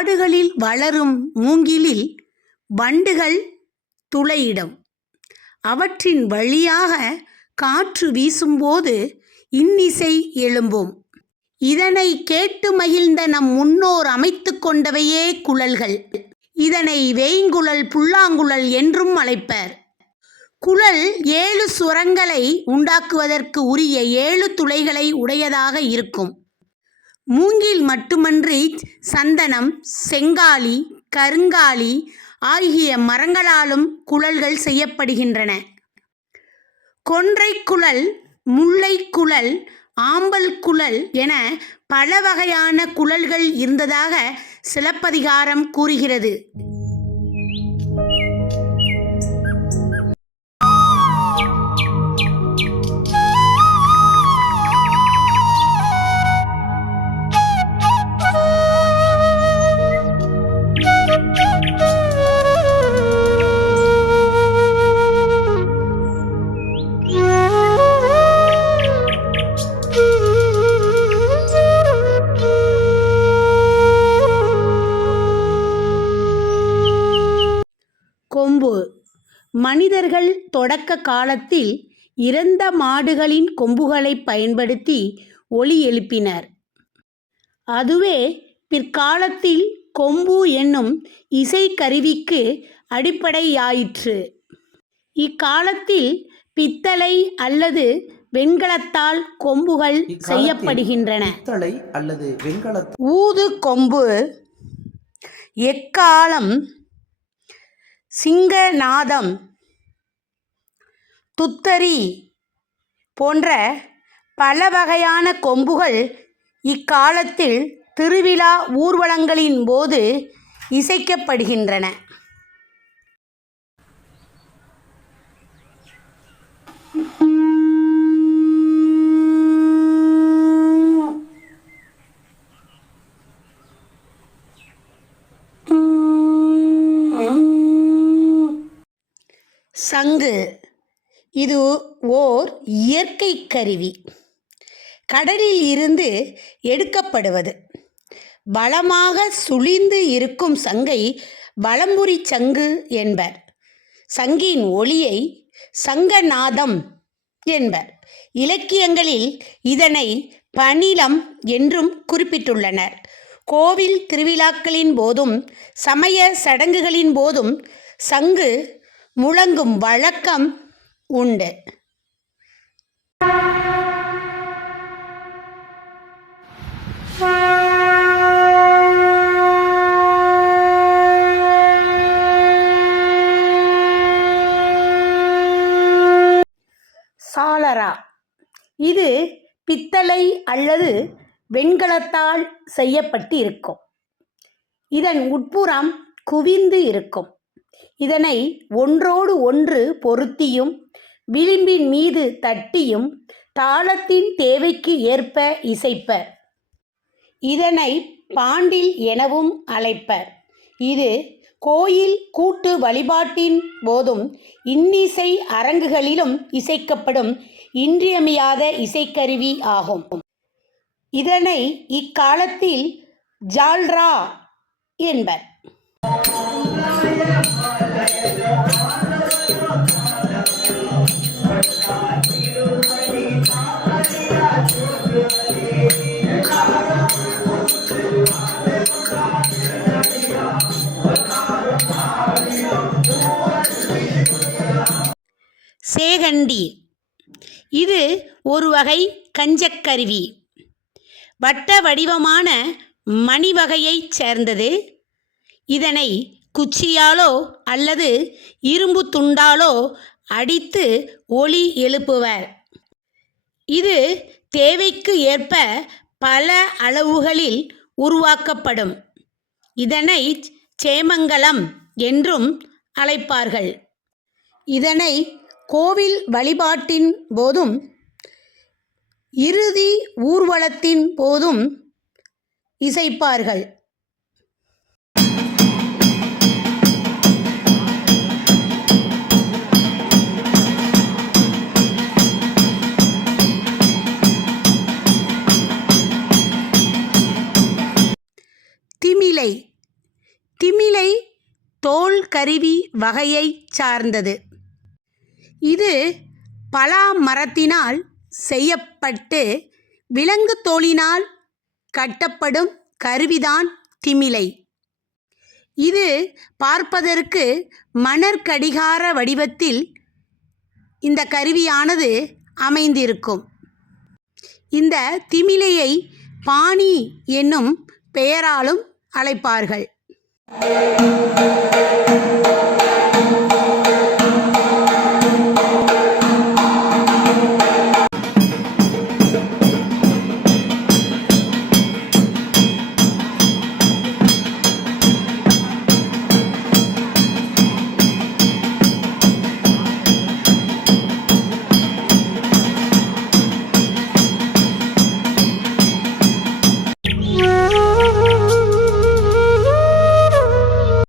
காடுகளில் வளரும் மூங்கிலில் வண்டுகள் துளையிடும். அவற்றின் வழியாக காற்று வீசும்போது இன்னிசை எழும்பும். இதனை கேட்டு மகிழ்ந்த நம் முன்னோர் அமைத்து கொண்டவையே குழல்கள். இதனை வேய்ங்குழல் புல்லாங்குழல் என்றும் அழைப்பர். குழல் ஏழு சுரங்களை உண்டாக்குவதற்கு உரிய ஏழு துளைகளை உடையதாக இருக்கும். மூங்கில் மட்டுமன்றி சந்தனம் செங்காலி கருங்காலி ஆகிய மரங்களாலும் குழல்கள் செய்யப்படுகின்றன. கொன்றை குழல் முல்லை குழல் ஆம்பல் குழல் என பல வகையான குழல்கள் இருந்ததாக சிலப்பதிகாரம் கூறுகிறது. கொம்பு. மனிதர்கள் தொடக்க காலத்தில் இறந்த மாடுகளின் கொம்புகளை பயன்படுத்தி ஒலி எழுப்பினர். அதுவே பிற்காலத்தில் கொம்பு என்னும் இசைக்கருவிக்கு அடிப்படையாயிற்று. இக்காலத்தில் பித்தளை அல்லது வெண்கலத்தால் கொம்புகள் செய்யப்படுகின்றன. பித்தளை அல்லது வெண்கல ஊது கொம்பு எக்காலம் சிங்கநாதம் துத்தரி போன்ற பல வகையான கொம்புகள் இக்காலத்தில் திருவிழா ஊர்வலங்களின் போது இசைக்கப்படுகின்றன. சங்கு. இது ஓர் இயற்கை கருவி. கடலில் இருந்து எடுக்கப்படுவது. பலமாக சுழிந்து இருக்கும் சங்கை பலம்புரி சங்கு என்பர். சங்கின் ஒளியை சங்கநாதம் என்பர். இலக்கியங்களில் இதனை பணிலம் என்றும் குறிப்பிட்டுள்ளனர். கோவில் திருவிழாக்களின் போதும் சமய சடங்குகளின் போதும் சங்கு முழங்கும் வழக்கம் உண்டு. சாலரா இது பித்தளை அல்லது வெண்கலத்தால் செய்யப்பட்டு இருக்கும் இதன் உட்புறம் குவிந்து இருக்கும். இதனை ஒன்றோடு ஒன்று பொருத்தியும் விளிம்பின் மீது தட்டியும் தாளத்தின் தேவைக்கு ஏற்ப இசைப்பர். இதனை பாண்டில் எனவும் அழைப்பர். இது கோயில் கூட்டு வழிபாட்டின் போதும் இன்னிசை அரங்குகளிலும் இசைக்கப்படும் இன்றியமையாத இசைக்கருவி ஆகும். இதனை இக்காலத்தில் ஜால்ரா என்பர். சேகண்டி. இது ஒரு வகை கஞ்சக்கருவி. வட்ட வடிவமான மணி வகையைச் சேர்ந்தது. இதனை குச்சியாலோ அல்லது இரும்பு துண்டாலோ அடித்து ஒளி எழுப்புவர். இது தேவைக்கு ஏற்ப பல அளவுகளில் உருவாக்கப்படும். இதனை சேமங்கலம் என்றும் அழைப்பார்கள். இதனை கோவில் வழிபாட்டின் போதும் இறுதி ஊர்வலத்தின் போதும் இசைப்பார்கள். திமிலை திமிலை தோல் கருவி வகையைச் சார்ந்தது. இது பலா மரத்தினால் செய்யப்பட்டு விலங்கு தோலினால் கட்டப்படும் கருவிதான் திமிலை. இது பார்ப்பதற்கு மணற்கடிகார வடிவத்தில் இந்த கருவியானது அமைந்திருக்கும். இந்த திமிலையை பாணி என்னும் பெயராலும் அழைப்பார்கள்.